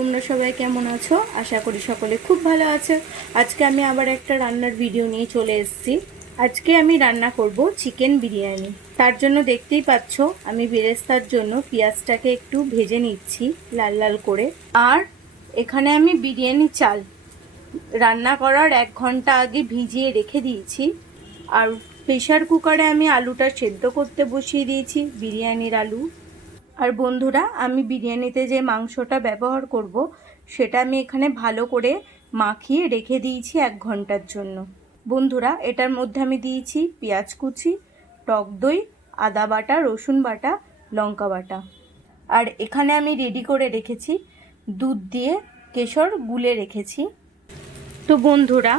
তোমরা সবাই কেমন আছো? আশা করি সকলে খুব ভালো আছো। আজকে আমি আবার একটা রান্নার ভিডিও নিয়ে চলে এসেছি। আজকে আমি রান্না করব চিকেন বিরিয়ানি। তার জন্য দেখতেই পাচ্ছ আমি বেরেস্তার জন্য পেঁয়াজটাকে একটু ভেজে নিচ্ছি লাল লাল করে। আর এখানে আমি বিরিয়ানি চাল রান্না করার 1 ঘন্টা আগে ভিজিয়ে রেখে দিয়েছি। আর প্রেসার কুকারে আমি আলুটা সেদ্ধ করতে বসিয়ে দিয়েছি, বিরিয়ানির আলু। আর বন্ধুরা, আমি বিরিয়ানিতে যে মাংসটা ব্যবহার করব সেটা আমি এখানে ভালো করে মাখিয়ে রেখে দিয়েছি 1 ঘন্টার জন্য। বন্ধুরা, এটার মধ্যে আমি দিয়েছি পেঁয়াজ কুচি, টক দই, আদা বাটা, রসুন বাটা, লঙ্কা বাটা। আর এখানে আমি রেডি করে রেখেছি দুধ দিয়ে কেশর গুলে রেখেছি। তো বন্ধুরা,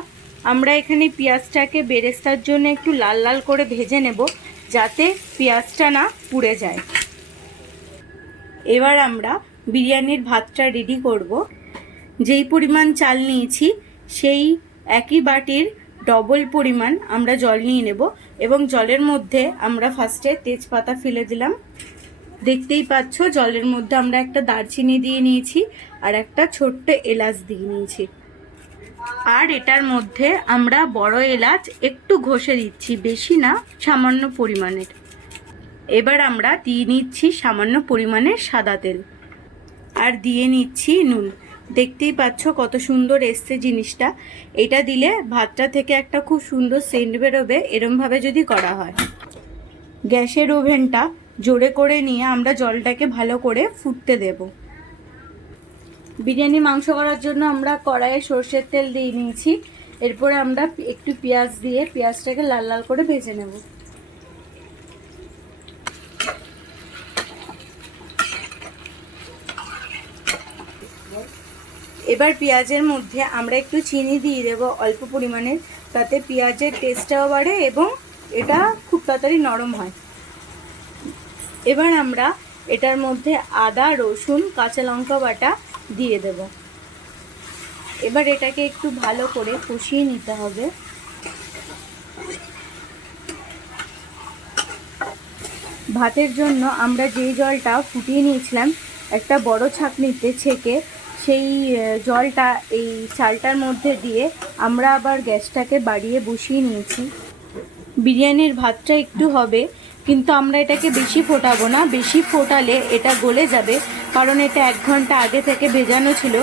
আমরা এখানে পেঁয়াজটাকে বেরেস্তার জন্য একটু লাল লাল করে ভেজে নেব, যাতে পেঁয়াজটা না পুড়ে যায়। এবার আমরা বিরিয়ানির ভাতটা রেডি করব। যেই পরিমাণ চাল নিয়েছি সেই একই বাটির ডবল পরিমাণ আমরা জল নিয়ে নেব এবং জলের মধ্যে আমরা ফার্স্টে তেজপাতা ফেলে দিলাম। দেখতেই পাচ্ছ জলের মধ্যে আমরা একটা দারচিনি দিয়ে নিয়েছি আর একটা ছোট্ট এলাচ দিয়ে নিয়েছি। আর এটার মধ্যে আমরা বড় এলাচ একটু ঘষে দিচ্ছি, বেশি না, সামান্য পরিমাণের। এবার আমরা দিয়ে নিচ্ছি সামান্য পরিমাণের সাদা তেল আর দিয়ে নিচ্ছি নুন। দেখতেই পাচ্ছ কত সুন্দর এসছে জিনিসটা। এটা দিলে ভাতটা থেকে একটা খুব সুন্দর সেন্ট বেরোবে, এরমভাবে যদি করা হয়। গ্যাসের ওভেনটা জোরে করে নিয়ে আমরা জলটাকে ভালো করে ফুটতে দেব। বিরিয়ানি মাংস করার জন্য আমরা কড়াইয়ে সর্ষের তেল দিয়ে নিয়েছি। এরপরে আমরা একটু পেঁয়াজ দিয়ে পেঁয়াজটাকে লাল লাল করে ভেজে নেব। এবার পেঁয়াজের মধ্যে আমরা একটু চিনি দিয়ে দেবো অল্প পরিমাণের, তাতে পেঁয়াজের টেস্টটাও বাড়ে এবং এটা খুব তাড়াতাড়ি নরম হয়। এবার আমরা এটার মধ্যে আদা, রসুন, কাঁচা লঙ্কা বাটা দিয়ে দেব। এবার এটাকে একটু ভালো করে কষিয়ে নিতে হবে। ভাতের জন্য আমরা যেই জলটা ফুটিয়ে নিয়েছিলাম একটা বড় ছাঁকনিতে ছেঁকে, সেই জলটা এই চালটার মধ্যে দিয়ে আমরা আবার গ্যাসটাকে বাড়িয়ে বসিয়ে নিয়েছি। বিরিয়ানির ভাতটা একটু হবে, কিন্তু আমরা এটাকে বেশি ফোটাবো না। বেশি ফোটালে এটা গলে যাবে, কারণ এটা 1 ঘন্টা আগে থেকে ভেজানো ছিল।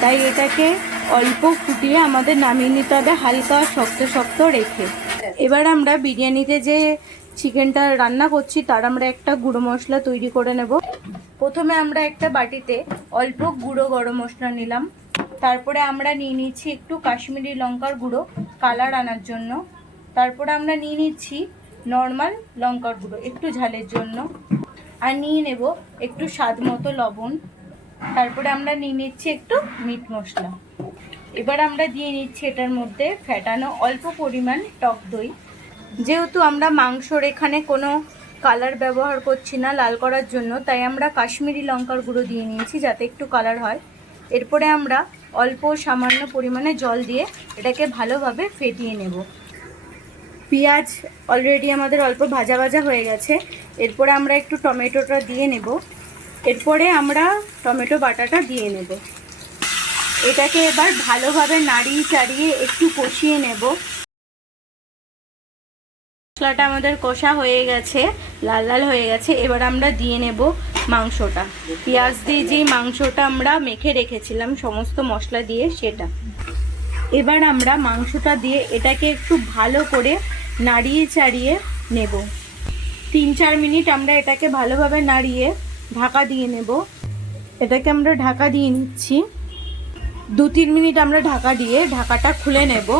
তাই এটাকে অল্প ফুটিয়ে আমাদের নামিয়ে নিতে হবে, হালকা শক্ত শক্ত রেখে। এবার আমরা বিরিয়ানিতে যে চিকেনটা রান্না করছি তার আমরা একটা গুঁড়ো মশলা তৈরি করে নেব। প্রথমে আমরা একটা বাটিতে অল্প গুঁড়ো গরম মশলা নিলাম। তারপরে আমরা নিয়ে নিচ্ছি একটু কাশ্মীরি লঙ্কার গুঁড়ো কালার আনার জন্য। তারপরে আমরা নিয়ে নিচ্ছি নর্মাল লঙ্কার গুঁড়ো একটু ঝালের জন্য। আর নিয়ে নেব একটু স্বাদ মতো লবণ। তারপরে আমরা নিয়ে নিচ্ছি একটু মিট মশলা। এবার আমরা দিয়ে নিচ্ছি এটার মধ্যে ফেটানো অল্প পরিমাণ টক দই। যেহেতু আমরা মাংসর এখানে কোনো কালার ব্যবহার করছি না লাল করার জন্য, তাই আমরা কাশ্মীরি লঙ্কার গুঁড়ো দিয়ে নিয়েছি যাতে একটু কালার হয়। এরপরে আমরা অল্প সামান্য পরিমাণে জল দিয়ে এটাকে ভালোভাবে ফেটিয়ে নেব। পেঁয়াজ অলরেডি আমাদের অল্প ভাজা ভাজা হয়ে গেছে। এরপরে আমরা একটু টমেটোটা দিয়ে নেব। এরপরে আমরা টমেটো বাটাটা দিয়ে নেব। এটাকে এবার ভালোভাবে নাড়িয়ে চাড়িয়ে একটু কষিয়ে নেব। মশলাটা আমাদের কষা হয়ে গেছে, লাল লাল হয়ে গেছে। এবার আমরা দিয়ে নেব মাংসটা। পেঁয়াজ দিয়ে যেই মাংসটা আমরা মেখে রেখেছিলাম সমস্ত মশলা দিয়ে, সেটা এবার আমরা মাংসটা দিয়ে এটাকে একটু ভালো করে নাড়িয়ে চাড়িয়ে নেব। 3-4 মিনিট আমরা এটাকে ভালোভাবে নাড়িয়ে ঢাকা দিয়ে নেব। এটাকে আমরা ঢাকা দিয়ে নিচ্ছি। 2-3 মিনিট আমরা ঢাকা দিয়ে ঢাকাটা খুলে নেব।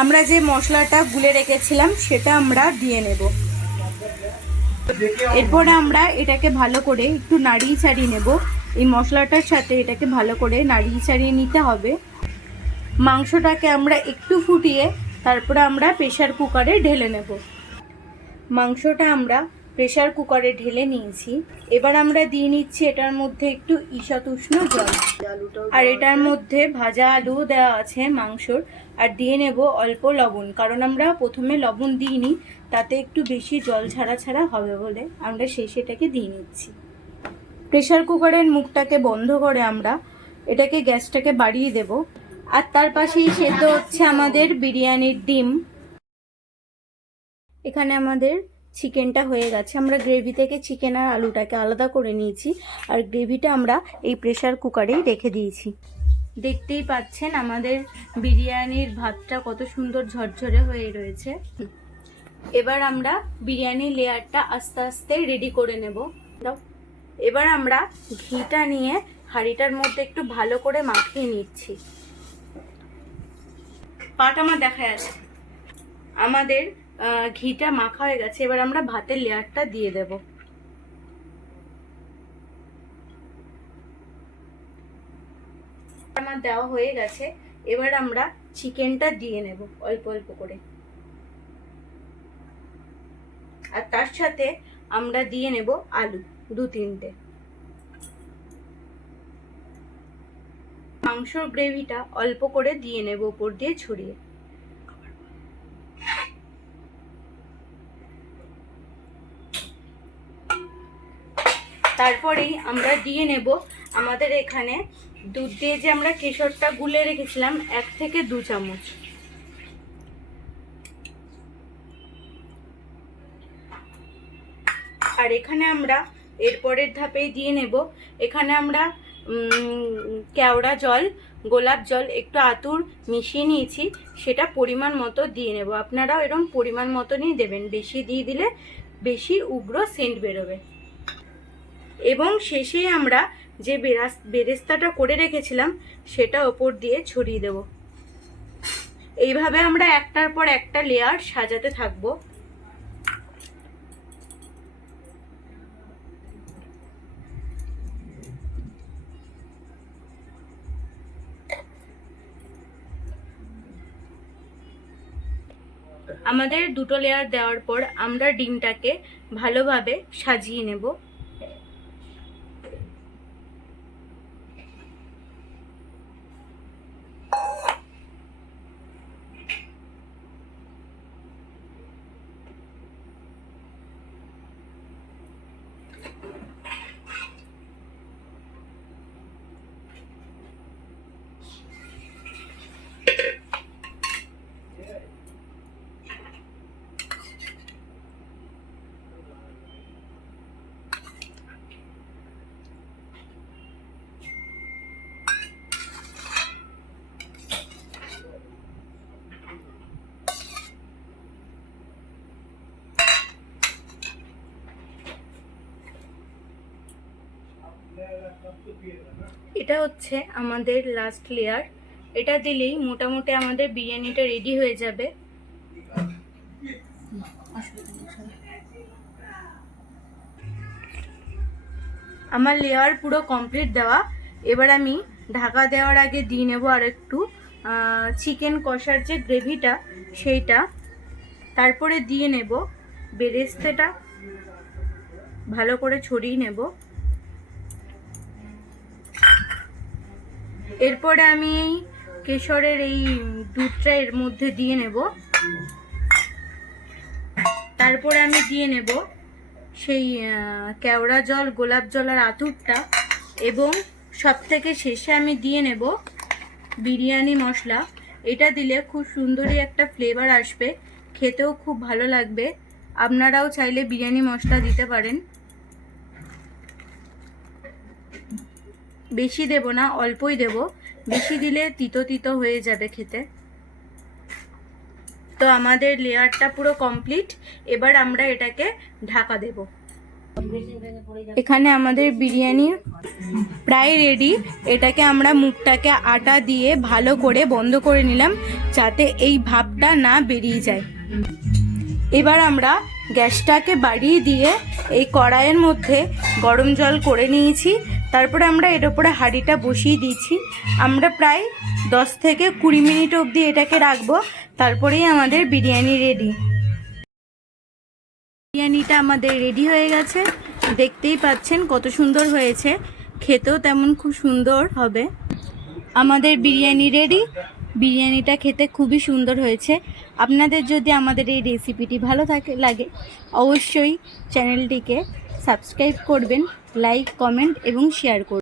আমরা যে মশলাটা গুলে রেখেছিলাম সেটা আমরা দিয়ে নেব। এরপরে আমরা এটাকে ভালো করে একটু নাড়িয়ে চাড়িয়ে নেব। এই মশলাটার সাথে এটাকে ভালো করে নাড়িয়ে চাড়িয়ে নিতে হবে। মাংসটাকে আমরা একটু ফুটিয়ে তারপরে আমরা প্রেসার কুকারে ঢেলে নেব। মাংসটা আমরা প্রেসার কুকারে ঢেলে নিয়েছি। এবার আমরা দিয়ে নিচ্ছি এটার মধ্যে একটু ঈষৎ উষ্ণ জল। আর এটার মধ্যে ভাজা আলু দেওয়া আছে মাংসর। আর দিয়ে নেব অল্প লবণ, কারণ আমরা প্রথমে লবণ দিইনি, তাতে একটু বেশি জল ছাড়া ছাড়া হবে বলে আমরা সেটাকে দিয়ে নিচ্ছি। প্রেসার কুকারের মুখটাকে বন্ধ করে আমরা এটাকে গ্যাসটাকে বাড়িয়ে দেব। আর তার পাশেই সেদ্ধ হচ্ছে আমাদের বিরিয়ানির ডিম। এখানে আমাদের চিকেনটা হয়ে গেছে। আমরা গ্রেভি থেকে চিকেন আর আলুটাকে আলাদা করে নিয়েছি, আর গ্রেভিটা আমরা এই প্রেসার কুকারেই রেখে দিয়েছি। দেখতেই পাচ্ছেন আমাদের বিরিয়ানির ভাতটা কত সুন্দর ঝরঝরে হয়ে রয়েছে। এবার আমরা বিরিয়ানির লেয়ারটা আস্তে আস্তে রেডি করে নেব। এবার আমরা ঘিটা নিয়ে হাঁড়িটার মধ্যে একটু ভালো করে মাখিয়ে নিচ্ছি। পাটা আমার দেখা যাচ্ছে। আমাদের ঘিটা মাখা হয়ে গেছে। এবার আমরা ভাতের লেয়ারটা দিয়ে দেব। আমার দেওয়া হয়ে গেছে। এবার আমরা চিকেনটা দিয়ে নেব অল্প অল্প করে, আর তার সাথে আমরা দিয়ে নেব আলু 2-3টে। মাংসর গ্রেভিটা অল্প করে দিয়ে নেব উপর দিয়ে ছড়িয়ে। তারপরেই আমরা দিয়ে নেব আমাদের এখানে দুধ দিয়ে যে আমরা কেশরটা গুলে রেখেছিলাম 1 থেকে 2 চামচ। আর এখানে আমরা এরপরের ধাপেই দিয়ে নেব, এখানে আমরা কেওড়া জল, গোলাপ জল একটু আতুর মিশিয়ে নিয়েছি, সেটা পরিমাণ মতো দিয়ে নেব। আপনারাও এরকম পরিমাণ মতনই দেবেন, বেশি দিয়ে দিলে বেশি উগ্র সেন্ট বেরোবে। এবং শেষে আমরা যে বেরেস্তাটা করে রেখেছিলাম সেটা ওপর দিয়ে ছড়িয়ে দেব। এইভাবে আমরা একটার পর একটা লেয়ার সাজাতে থাকবো। আমাদের 2টো লেয়ার দেওয়ার পর আমরা ডিমটাকে ভালোভাবে সাজিয়ে নেব। এটা হচ্ছে আমাদের লাস্ট লেয়ার। এটা দিলেই মোটামুটি আমাদের বিরিয়ানিটা রেডি হয়ে যাবে। আমার লেয়ার পুরো কমপ্লিট দেওয়া। এবার আমি ঢাকা দেওয়ার আগে দিয়ে নেব আর একটু চিকেন কষার যে গ্রেভিটা সেইটা, তারপরে দিয়ে নেব বেরেস্তাটা ভালো করে ছড়িয়ে নেব। এরপরে আমি এই কেশরের এই দুধটা এর মধ্যে দিয়ে নেব। তারপরে আমি দিয়ে নেব সেই কেওড়া জল, গোলাপ জল আর আতুরটা, এবং সবথেকে শেষে আমি দিয়ে নেব বিরিয়ানি মশলা। এটা দিলে খুব সুন্দরই একটা ফ্লেভার আসবে, খেতেও খুব ভালো লাগবে। আপনারাও চাইলে বিরিয়ানি মশলা দিতে পারেন। বেশি দেব না, অল্পই দেব, বেশি দিলে তিতো তিতো হয়ে যাবে খেতে। তো আমাদের লেয়ারটা পুরো কমপ্লিট। এবার আমরা এটাকে ঢাকা দেব। এখানে আমাদের বিরিয়ানি প্রায় রেডি। এটাকে আমরা মুখটাকে আটা দিয়ে ভালো করে বন্ধ করে নিলাম, যাতে এই ভাপটা না বেরিয়ে যায়। এবার আমরা গ্যাসটাকে বাড়িয়ে দিয়ে এই কড়াইয়ের মধ্যে গরম জল করে নিয়েছি। তারপরে আমরা এর উপরে হাঁড়িটা বসিয়ে দিয়েছি। আমরা প্রায় 10 থেকে 20 মিনিট অবধি এটাকে রাখবো, তারপরেই আমাদের বিরিয়ানি রেডি। বিরিয়ানিটা আমাদের রেডি হয়ে গেছে, দেখতেই পাচ্ছেন কত সুন্দর হয়েছে, খেতেও তেমন খুব সুন্দর হবে। আমাদের বিরিয়ানি রেডি। বিরিয়ানিটা খেতে খুবই সুন্দর হয়েছে। আপনাদের যদি আমাদের এই রেসিপিটি ভালো লাগে অবশ্যই চ্যানেলটিকে সাবস্ক্রাইব করবেন, লাইক, কমেন্ট এবং শেয়ার করবেন।